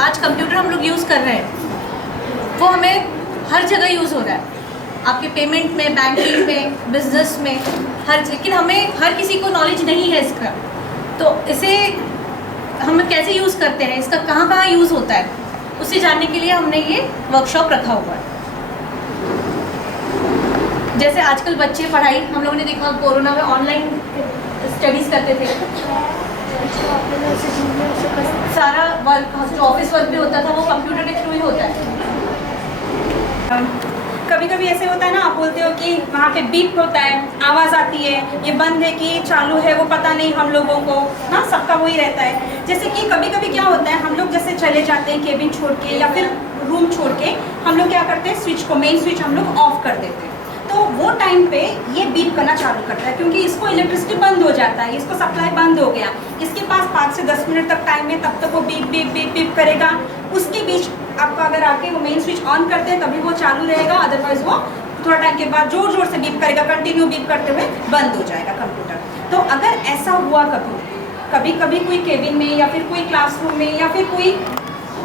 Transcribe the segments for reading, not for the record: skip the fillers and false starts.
आज कंप्यूटर हम लोग यूज़ कर रहे हैं वो हमें हर जगह यूज़ हो रहा है, आपके पेमेंट में, बैंकिंग में, बिजनेस में, लेकिन हमें हर किसी को नॉलेज नहीं है इसका। तो इसे हम कैसे यूज़ करते हैं, इसका कहाँ कहाँ यूज़ होता है, उसे जानने के लिए हमने ये वर्कशॉप रखा हुआ है। जैसे आजकल बच्चे पढ़ाई, हम लोगों ने देखा कोरोना में ऑनलाइन स्टडीज़ करते थे, सारा वर्क जो ऑफिस वर्क भी होता था वो कंप्यूटर के थ्रू ही होता है। कभी कभी ऐसे होता है ना, आप बोलते हो कि वहाँ पे बीप होता है, आवाज़ आती है, ये बंद है कि चालू है वो पता नहीं हम लोगों को ना, सबका वही रहता है। जैसे कि कभी कभी क्या होता है, हम लोग जैसे चले जाते हैं केबिन छोड़ के या फिर रूम छोड़ के, हम लोग क्या करते हैं, स्विच को, मेन स्विच हम लोग ऑफ कर देते हैं। तो वो टाइम पे ये बीप करना चालू करता है, क्योंकि इसको इलेक्ट्रिसिटी बंद हो जाता है, इसको सप्लाई बंद हो गया, इसके पास 5 से 10 मिनट तक टाइम है, तब तक वो बीप बीप बीप बीप करेगा। उसके बीच आपको अगर आके वो मेन स्विच ऑन करते हैं तभी वो चालू रहेगा, अदरवाइज वो थोड़ा टाइम के बाद जोर जोर से बीप करेगा, कंटिन्यू बीप करते हुए बंद हो जाएगा कंप्यूटर। तो अगर ऐसा हुआ कभी कभी कोई केबिन में या फिर कोई क्लासरूम में या फिर कोई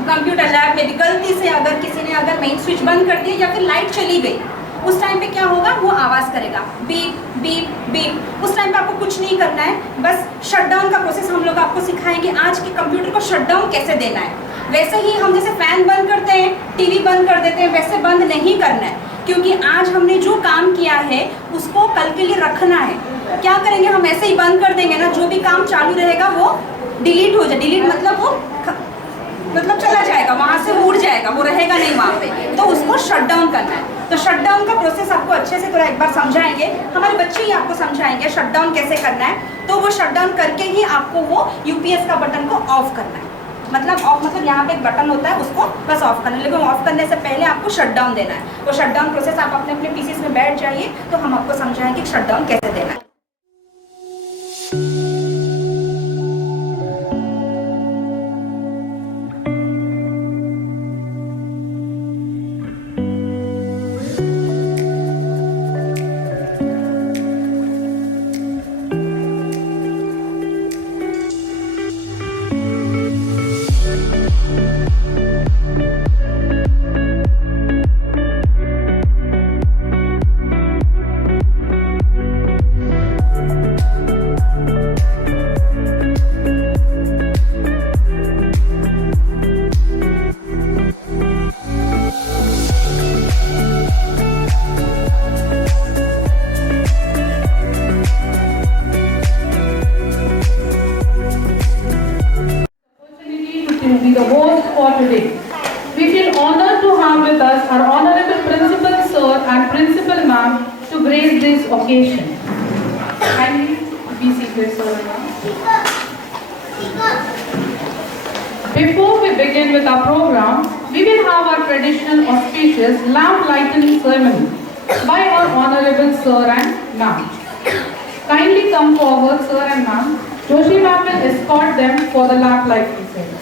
कंप्यूटर लैब में भी गलती से अगर किसी ने अगर मेन स्विच बंद कर दिया या फिर लाइट चली गई, उस टाइम पे क्या होगा, वो आवाज़ करेगा बीप बीप बीप। उस टाइम पे आपको कुछ नहीं करना है, बस शटडाउन का प्रोसेस हम लोग आपको सिखाएंगे, आज के कंप्यूटर को शटडाउन कैसे देना है। वैसे ही हम जैसे फैन बंद करते हैं, टीवी बंद कर देते हैं, वैसे बंद नहीं करना है, क्योंकि आज हमने जो काम किया है उसको कल के लिए रखना है। क्या करेंगे, हम ऐसे ही बंद कर देंगे ना, जो भी काम चालू रहेगा वो डिलीट हो जाए, डिलीट मतलब वो मतलब चला जाएगा, वहाँ से वो उड़ जाएगा, वो रहेगा नहीं वहाँ पे। तो उसको शट डाउन करना है। तो शट डाउन का प्रोसेस आपको अच्छे से थोड़ा एक बार समझाएंगे, हमारे बच्चे ही आपको समझाएंगे शट डाउन कैसे करना है। तो वो शट डाउन करके ही आपको वो यूपीएस का बटन को ऑफ करना है। मतलब ऑफ मतलब यहाँ पे एक बटन होता है, उसको बस ऑफ करना है, लेकिन ऑफ करने से पहले आपको शट डाउन देना है। वो शट डाउन प्रोसेस आप अपने अपने पीसीस में बैठ जाइए, तो हम आपको समझाएंगे कि शट डाउन कैसे देना है। Be the host for today. We feel honored to have with us our Honorable Principal Sir and Principal Ma'am to grace this occasion. Kindly be seated, sir. Before we begin with our program, we will have our traditional auspicious lamp lighting ceremony by our Honorable Sir and Ma'am. Kindly come forward, Sir and Ma'am. Joshi Ma'am will escort them for the lamp lighting ceremony.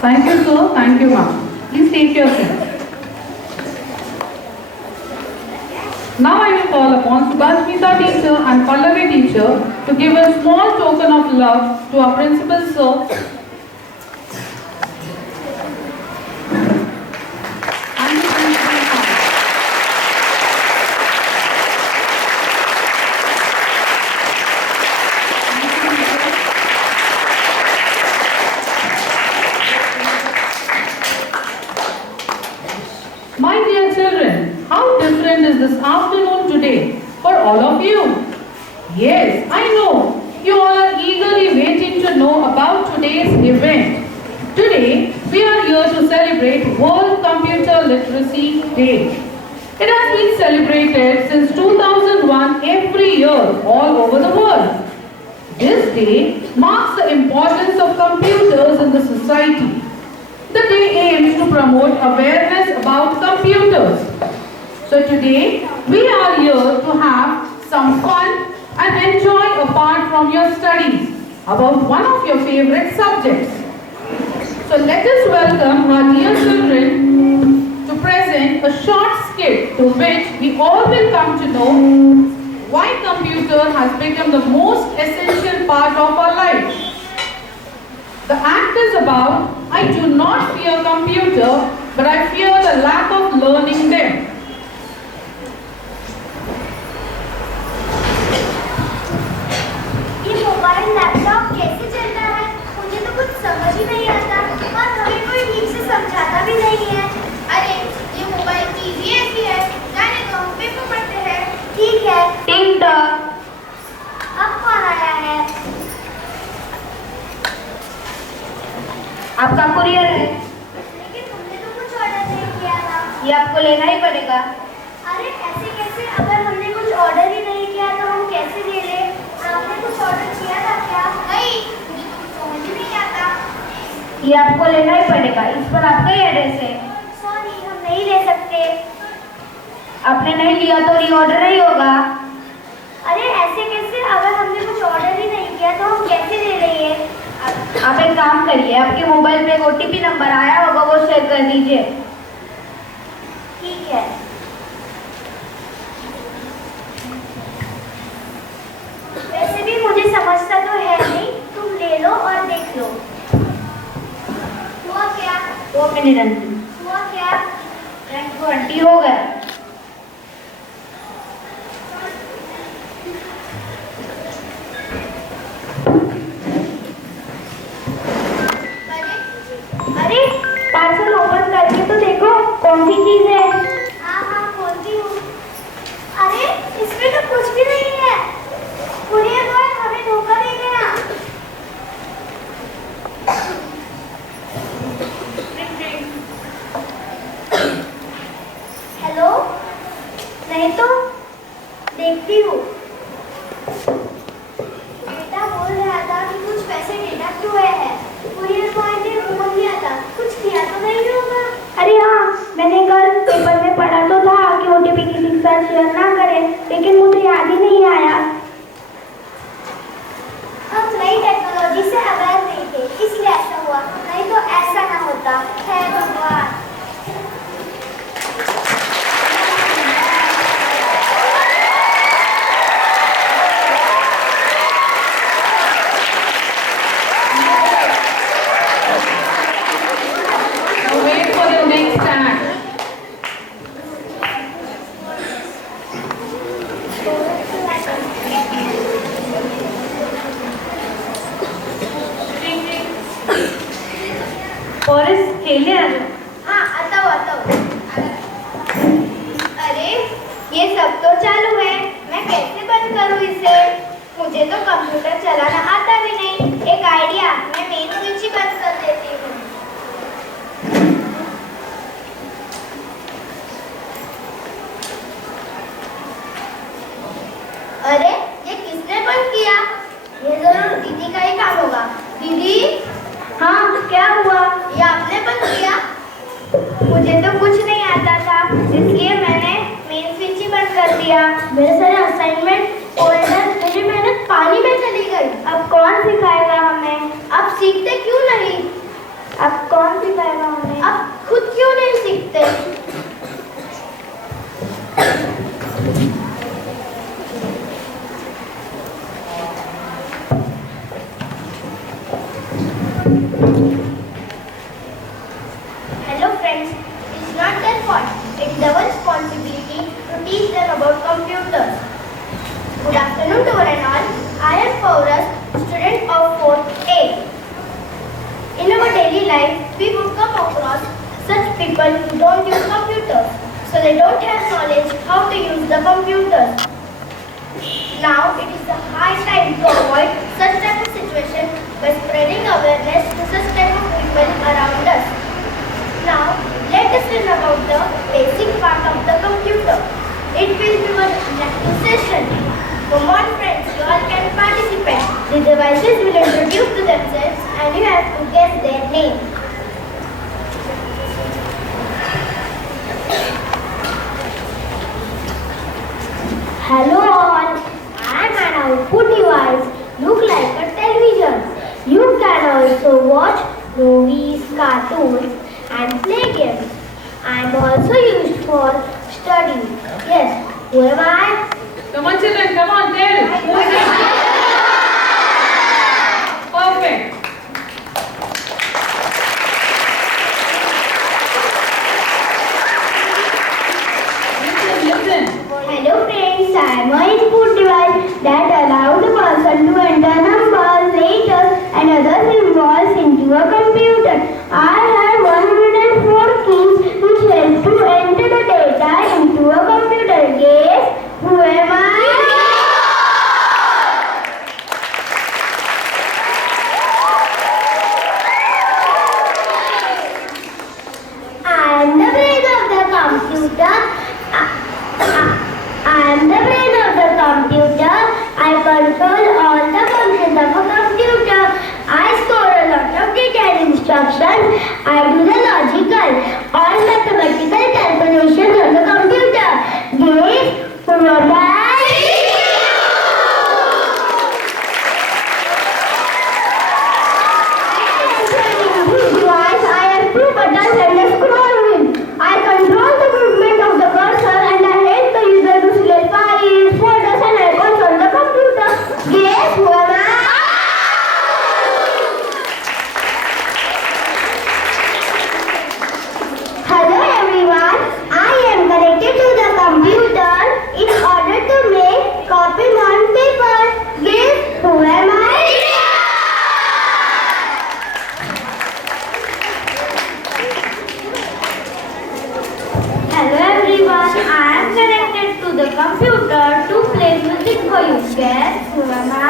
Thank you, sir. Thank you, ma'am. Please take your seat. Now I will call upon Subhashmita teacher and Pallavi teacher to give a small token of love to our principal, sir. And the principal, ma'am. My dear children, how different is this afternoon today for all of you? Yes, I know. You all are eagerly waiting to know about today's event. Today, we are here to celebrate World Computer Literacy Day. It has been celebrated since 2001 every year all over the world. This day marks the importance of computers in the society. The day aims to promote awareness about computers. So today, we are here to have some fun and enjoy apart from your studies about one of your favorite subjects. So let us welcome our dear children to present a short skit to which we all will come to know why computer has become the most essential part of our life. The act is about, I do not fear computer, but I fear the lack of learning them. ये mobile laptop कैसे चलता है मुझे तो कुछ समझ ही नहीं आता और हमें कोई ठीक से समझाता भी नहीं है। अरे ये मोबाइल टीवी ऐसी है जाने तो हम पेपर पढ़ते हैं। ठीक है टिंग टॉक। अब कौन आया है? आपका कुरियर है। लेकिन तुमने तो कुछ ऑर्डर नहीं किया था। ये आपको लेना ही पड़ेगा। अरे ऐसे कैसे? अगर हमने कुछ ऑर्डर ही नहीं किया तो हम कैसे ले ले? आपने कुछ ऑर्डर किया था क्या? नहीं, मुझे तो कुछ समझ ही नहीं आता। ये आपको लेना ही पड़ेगा। इस पर आपका ही एड्रेस है। सॉरी, हम नहीं ले सकते। आपने नहीं लिया तो रीऑर्डर नहीं होगा। अरे ऐसे कैसे? अगर हमने कुछ ऑर्डर ही नहीं किया तो हम कैसे ले लेंगे? आप एक काम करिए, आपके मोबाइल पे एक OTP नंबर आया होगा, वो शेयर कर दीजिए। ठीक है। वैसे भी मुझे समझता तो है नहीं, तुम ले लो और देख लो। हुआ क्या? 2 मिनट अंदर। हुआ क्या? 20 हो गया। अरे पार्सल ओपन करके तो देखो कौन सी चीज है। हाँ हाँ खोलती हूँ। अरे इसमें तो कुछ भी नहीं है। कुरियर बॉय हमें धोखा दे गया। हेलो, नहीं तो देखती हूँ। बेटा बोल रहा था कि कुछ पैसे डिडक्ट हुए हैं। कुरियर बॉय ने फोन किया था, कुछ किया तो नहीं होगा। अरे हाँ, मैंने कल पेपर में पढ़ा तो था कि OTP किसी के साथ शेयर ना करें, लेकिन मुझे याद ही नहीं आया। हम नई टेक्नोलॉजी से अवेयर नहीं थे, इसलिए ऐसा हुआ, नहीं तो ऐसा ना होता। है भगवान। Now wait for the next act. Forest खेलने आ जाओ। हाँ आता हूँ। अरे ये सब तो चालू है, मैं कैसे बंद करूँ इसे? मुझे तो कंप्यूटर चलाना आता भी नहीं। एक आइडिया, मैं मेन स्विच ही बंद कर देती हूँ। अरे ये किसने बंद किया? ये जरूर दीदी का ही काम होगा। दीदी, हाँ क्या हुआ? ये आपने बंद किया? मुझे तो कुछ नहीं आता था, इसलिए मैंने मेन स्विच ही बंद कर दिया। मेरे सारे असाइनमेंट, फोल्डर, मेरी मेहनत पानी में चली गई। अब कौन सिखाएगा हमें? अब सीखते क्यों नहीं? अब कौन सिखाएगा उन्हें? अब खुद क्यों नहीं सीखते? Hello friends, it's not their fault. It's our responsibility to teach them about computers. Good afternoon to one and all. I am Paurus, student of 4th A. In our daily life, we would come across such people who don't use computers, so they don't have knowledge how to use the computers. Now it is the high time to avoid such type of situation by spreading awareness to such type of people around us. Now let us learn about the basic part of the computer. It will be one interactive session. Come on friends, you all can participate. The devices will introduce to themselves and you have to guess their name. Hello all, I am an output device, look like a television. You can also watch movies, cartoons and play games. I am also used for studying. Yes, who am I? Come on children, come on, tell. Who is it? Perfect. Listen. Hello friends, I am an input device that allows the person to enter numbers, letters and other symbols into a computer. I have 104 keys which help to enter the data into a computer. Guess who am I? I am the brain of the computer. I am the brain of the computer. I control all the functions of a computer. I store a lot of data and instructions. I do the logical, all mathematical calculations on the computer. Guess who am I? Device, I have two buttons and a scroll wheel. I control the movement of the cursor and I help the user to select files, folders and icons on the computer. Guess who am I? Hello everyone, I am connected to the computer in order to make copy on paper. Guess who am I? Hello everyone, I am connected to the computer to play music for you. Guess who am I?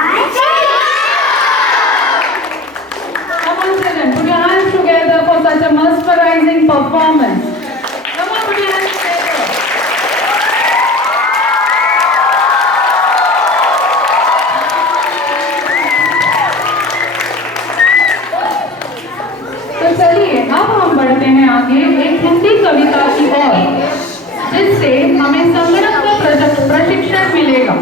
Come on children, put your hands together for such a mesmerizing performance. Come on, put your hands together. तो चलिए अब हम बढ़ते हैं आगे एक हिंदी कविता की ओर, जिससे हमें संगणक का प्रशिक्षण मिलेगा।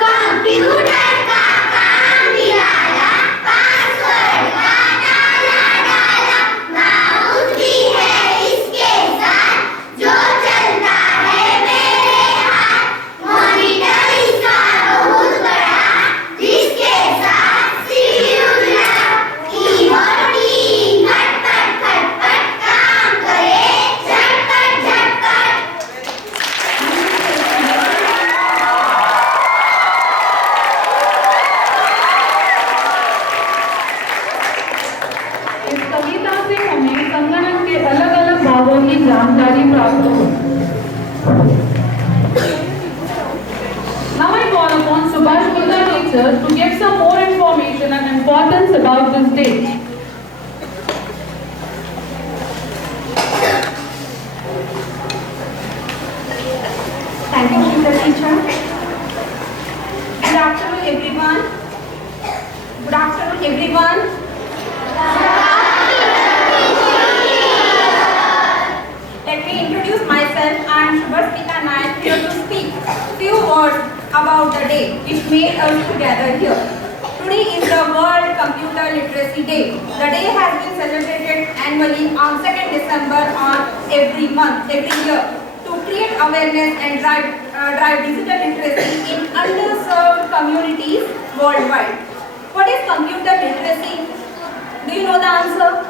कंप्यूटर का काम निराला, पासवर्ड का डाला डाला, माउस भी है इसके साथ, जो चलता है मेरे हाथ, मॉनिटर इसका बहुत बड़ा, जिसके साथ सीपीयू जुड़ा, कीबोर्ड की खटपट खटपट काम करे, झटपट झटपट। इस कविता से हमें संगणक के अलग अलग भागों की जानकारी प्राप्त हो। Now I call upon Subhash Gupta teacher to give some more information and importance about this date. Thank you, Shita teacher. Good afternoon, everyone. Good afternoon, everyone. Let me introduce myself. I am Shubhasmita Nayak, here to speak Day. The day has been celebrated annually on 2nd December on every year to create awareness and drive digital literacy in underserved communities worldwide. What is computer literacy? Do you know the answer?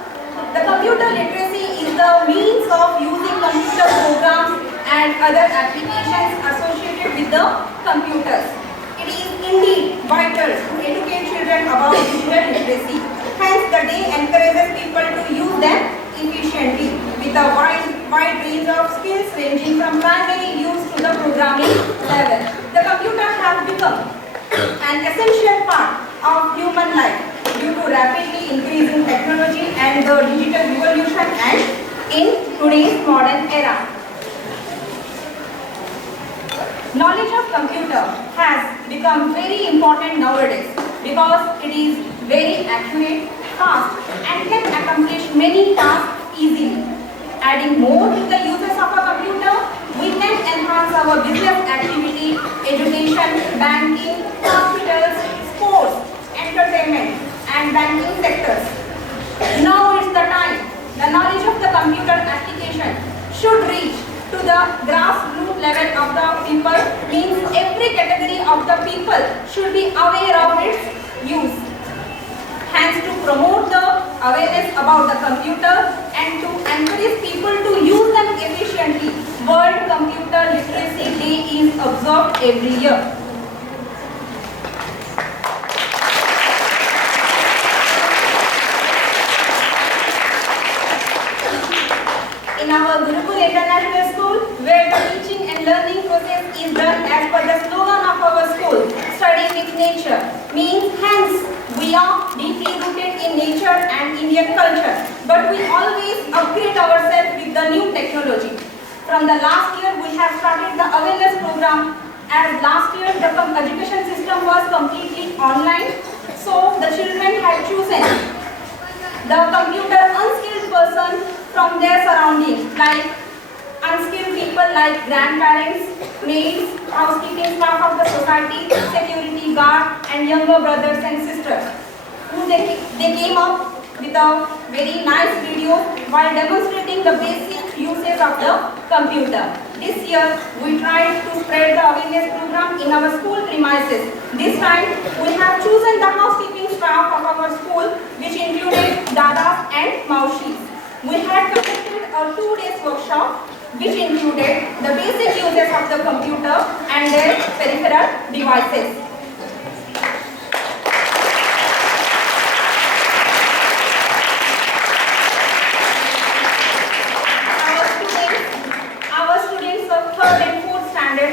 The computer literacy is the means of using computer programs and other applications associated with the computers. It is indeed vital to educate children about digital literacy. Hence, the day encourages people to use them efficiently with a wide range of skills ranging from primary use to the programming level. The computer has become an essential part of human life due to rapidly increasing technology and the digital revolution and in today's modern era. Knowledge of computer has become very important nowadays because it is very accurate, fast and can accomplish many tasks easily. Adding more to the uses of a computer, we can enhance our business activity, education, banking, hospitals, sports, entertainment and banking sectors. Now is the time. The knowledge of the computer application should reach to the grassroots level of the people, means every category of the people should be aware of its use. Hence, to promote the awareness about the computer and to encourage people to use them efficiently, World Computer Literacy Day is observed every year. In our Gurukul International School, where the teaching and learning process is done as per the slogan of our school, study with nature, means hence we are deeply rooted in nature and Indian culture, but we always upgrade ourselves with the new technology. From the last year, we have started the awareness program, as last year the education system was completely online, so the children had chosen the computer unskilled person from their surroundings, like unskilled people like grandparents, maids, housekeeping staff of the society, security guard and younger brothers and sisters. They came up with a very nice video while demonstrating the basic uses of the computer. This year, we tried to spread the awareness program in our school premises. This time, we have chosen the housekeeping staff of our school, which included dadas and maushis. We had conducted a 2-day workshop, which included the basic uses of the computer and their peripheral devices.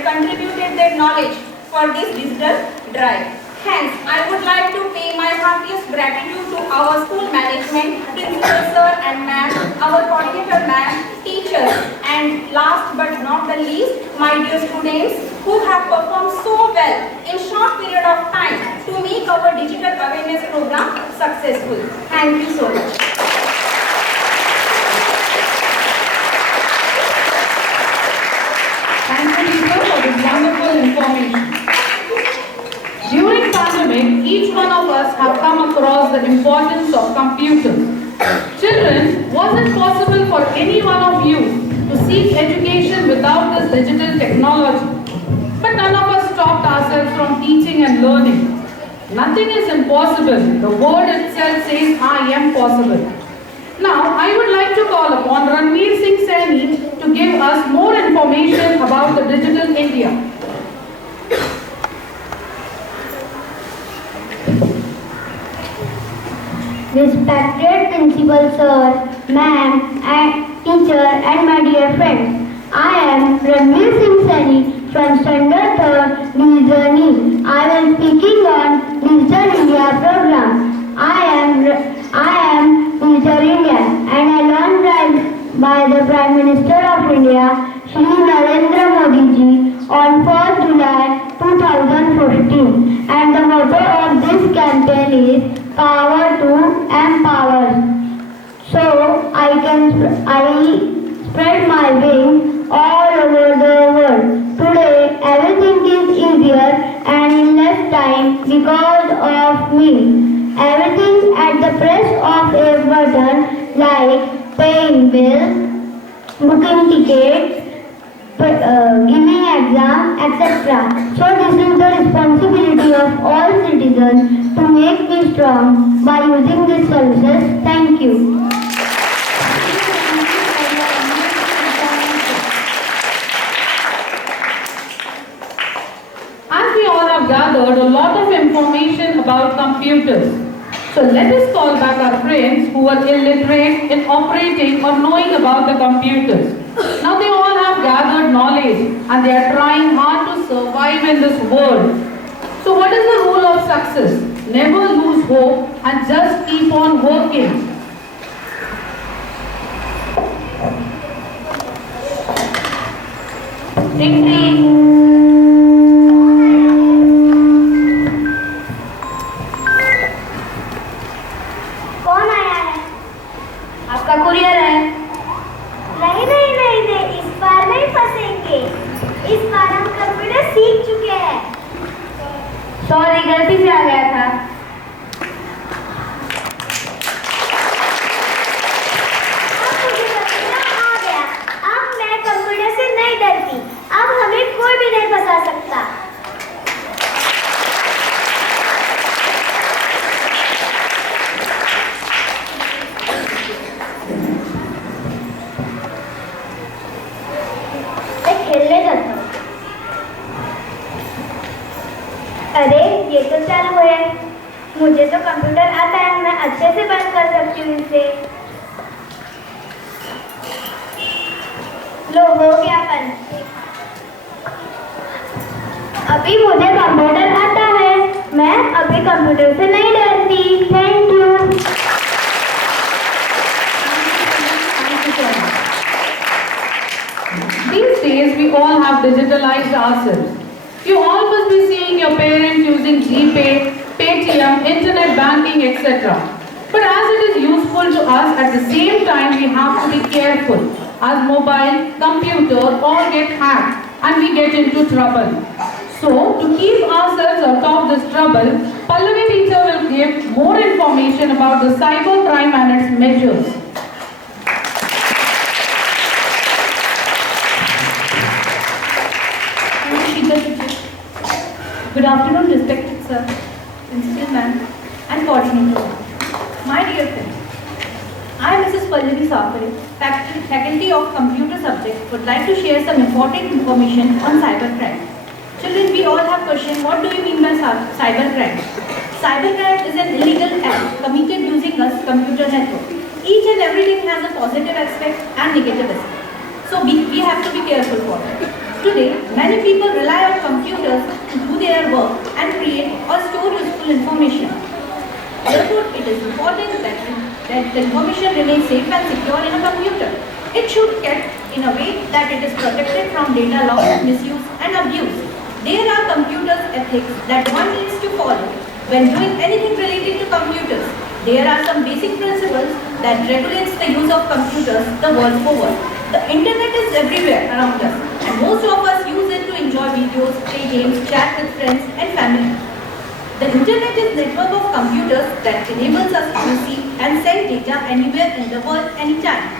Contributed their knowledge for this digital drive. Hence, I would like to pay my heartiest gratitude to our school management, principal sir and ma'am, our coordinator ma'am, teachers, and last but not the least, my dear students who have performed so well in short period of time to make our digital awareness program successful. Thank you so much. Thank you, teacher, for this wonderful information. During pandemic, each one of us have come across the importance of computers. Children, was it possible for any one of you to seek education without this digital technology? But none of us stopped ourselves from teaching and learning. Nothing is impossible. The word itself says, I am possible. Now, I would like to call upon Ranveer Singh Saini to give us more information about the Digital India. Respected Principal Sir, Ma'am, and Teacher and my dear friends, I am Ranveer Singh Saini from Standard 3rd Division E. I will speaking on Digital India program. I am Digital India and I launched by the Prime Minister of India, Shri Narendra Modi ji, on 1st July 2015. And the motto of this campaign is Power to Empower. So I spread my wings all over the world. Today everything is easier and in less time because of me. Everything at the press like paying bills, booking tickets, giving exam, etc. So this is the responsibility of all citizens to make me strong by using these services. Thank you. As we all have gathered a lot of information about computers, so let us call back our friends who are illiterate in operating or knowing about the computers. Now they all have gathered knowledge and they are trying hard to survive in this world. So what is the rule of success? Never lose hope and just keep on working. कौन आया है? आपका courier है। नहीं नहीं नहीं नहीं, इस बार नहीं फंसेंगे। इस बार हम कंप्यूटर सीख चुके हैं। सॉरी, गलती से आ गया था। अब मुझे कंप्यूटर आ गया। अब मैं कंप्यूटर से नहीं डरती। अब हमें कोई भी नहीं फंसा सकता। मैं खेलने जाता हूँ। अरे ये तो चालू है। मुझे तो कंप्यूटर आता है, मैं अच्छे से बंद कर सकती हूँ इसे। लो हो गया बंद। अभी मुझे कंप्यूटर आता है, मैं अभी कंप्यूटर से नहीं डरती। Thank you. These days we all have digitalized ourselves. You all must be seeing your parents using GPay, Paytm, internet banking, etc. But as it is useful to us, at the same time we have to be careful as mobile, computer all get hacked and we get into trouble. So to keep ourselves out of this trouble, Pallavi teacher will give more information about the cyber crime and its measures. Good afternoon, respected sir, principal ma'am, and coordinator. My dear friends, I, Mrs. Pallavi Sakare, faculty of computer subject, would like to share some important information on cybercrime. Children, we all have questioned, what do you mean by cybercrime? Cybercrime is an illegal act committed using a computer network. Each and everything has a positive aspect and negative aspect. So we have to be careful for it. Today, many people rely on computers to do their work and create or store useful information. Therefore, it is important that the information remains safe and secure in a computer. It should be kept in a way that it is protected from data loss, misuse and abuse. There are computers ethics that one needs to follow when doing anything related to computers. There are some basic principles that regulates the use of computers the world over. The internet is everywhere around us, and most of us use it to enjoy videos, play games, chat with friends and family. The internet is a network of computers that enables us to receive and send data anywhere in the world, anytime.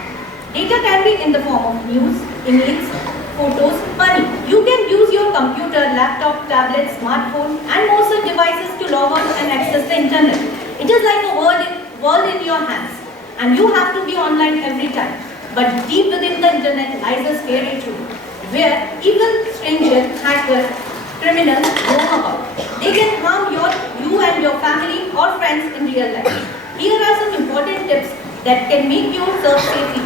Data can be in the form of news, emails, photos, money. You can use your computer, laptop, tablet, smartphone and more such devices to log on and access the internet. It is like a world in your hands, and you have to be online every time. But deep within the internet lies a scary truth, where even strangers, hackers, criminals know about. They can harm you and your family or friends in real life. Here are some important tips that can make you surf safely.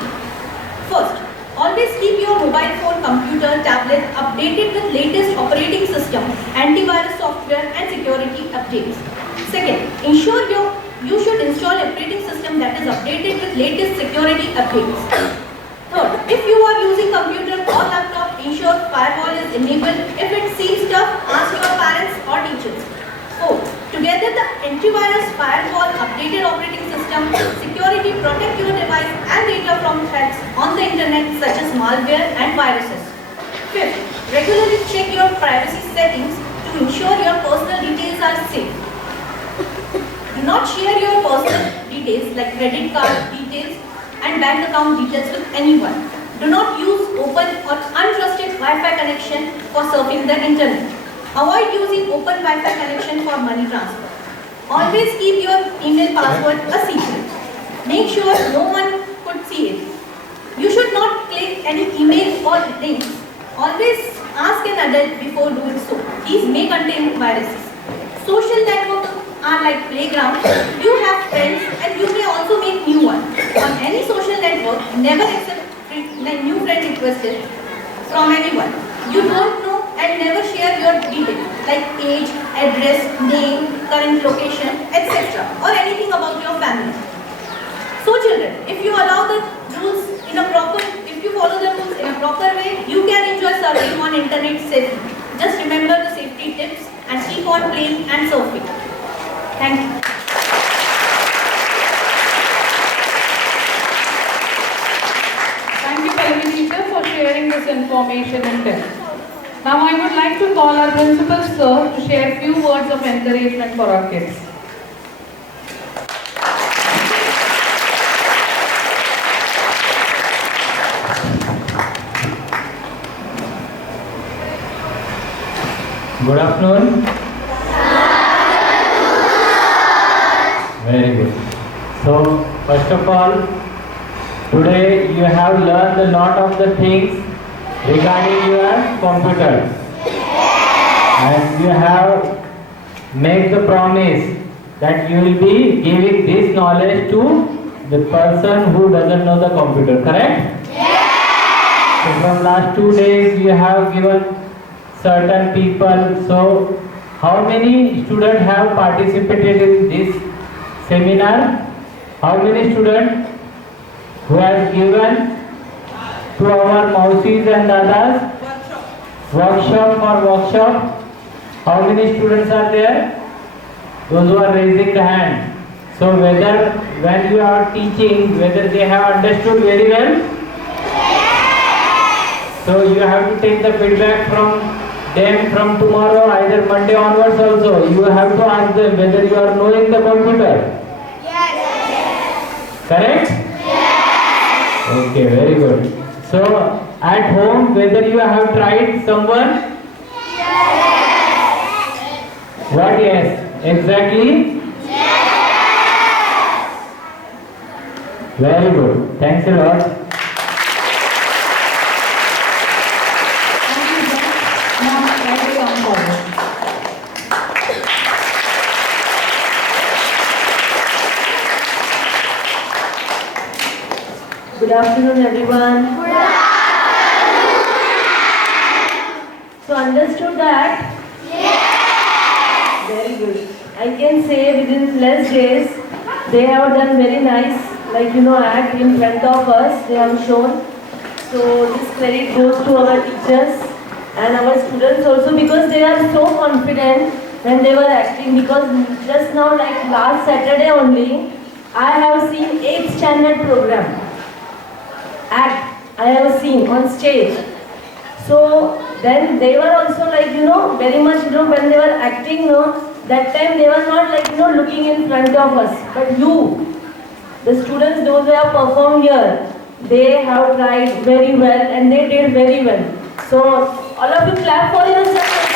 First, always keep your mobile phone, computer, tablet updated with latest operating system, antivirus software and security updates. Second, ensure you should install operating system that is updated with latest security updates. Third, if you are using computer or laptop, ensure firewall is enabled. If it seems tough, ask your parents or teachers. Fourth, together the antivirus, firewall, updated operating system, security protect your device and data from threats on the internet such as malware and viruses. Fifth, regularly check your privacy settings to ensure your personal details are safe. Do not share your personal details like credit card details, and bank account details with anyone. Do not use open or untrusted Wi-Fi connection for surfing the internet. Avoid using open Wi-Fi connection for money transfer. Always keep your email password a secret. Make sure no one could see it. You should not click any email or links. Always ask an adult before doing so. These may contain viruses. Social networks are like playgrounds. You have friends and you may also make new ones. On any social network, never accept new friend requests from anyone you don't know, and never share your details like age, address, name, current location, etc. or anything about your family. So children, if you follow the rules in a proper way, you can enjoy surfing on internet safely. Just remember the safety tips and keep on playing and surfing. Thank you. Thank you, Pallavi teacher, for sharing this information and tips. Now I would like to call our principal sir to share few words of encouragement for our kids. Good afternoon. Very good. So, first of all, today you have learned a lot of the things regarding your computer. And you have made the promise that you will be giving this knowledge to the person who doesn't know the computer, correct? Yes! So from last 2 days you have given certain people. So how many students have participated in this seminar? How many students who have given to our mousis and dadas workshop? How many students are there? Those who are raising the hand. So whether when you are teaching, whether they have understood very well? Yes. So you have to take the feedback from them from tomorrow, either Monday onwards also. You have to ask them whether you are knowing the computer. Yes. Correct? Yes. Okay, very good. So at home, whether you have tried someone? Yes. What yes? Exactly? Yes. Very good. Thanks a lot. Thank you, sir. Now try to come forward. Good afternoon, everyone. Good afternoon. So understood that? Yes. Very good. I can say within less days, they have done very nice, act in front of us. They have shown. So this credit goes to our teachers and our students also, because they are so confident when they were acting. Because just now, like last Saturday only, I have seen 8th standard program act. I have seen on stage. So then they were also very much when they were acting, that time they were not looking in front of us. But you, the students, those who have performed here, they have tried very well and they did very well. So all of you clap for yourself.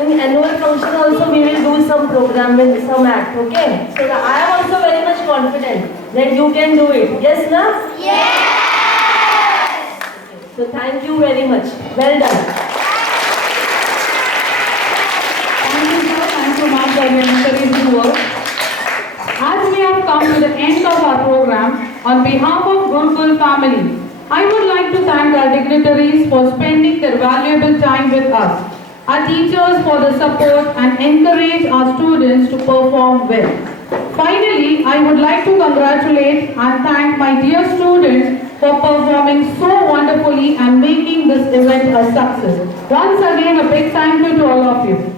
In annual function also we will do some program and some act, okay? So I am also very much confident that you can do it. Yes, na? Yes! Okay. So thank you very much. Well done. Thank you, sir. Thank you, ma'am, for your encouraging work. As we have come to the end of our program, on behalf of Gurukul family, I would like to thank our dignitaries for spending their valuable time with us, our teachers for the support and encourage our students to perform well. Finally, I would like to congratulate and thank my dear students for performing so wonderfully and making this event a success. Once again, a big thank you to all of you.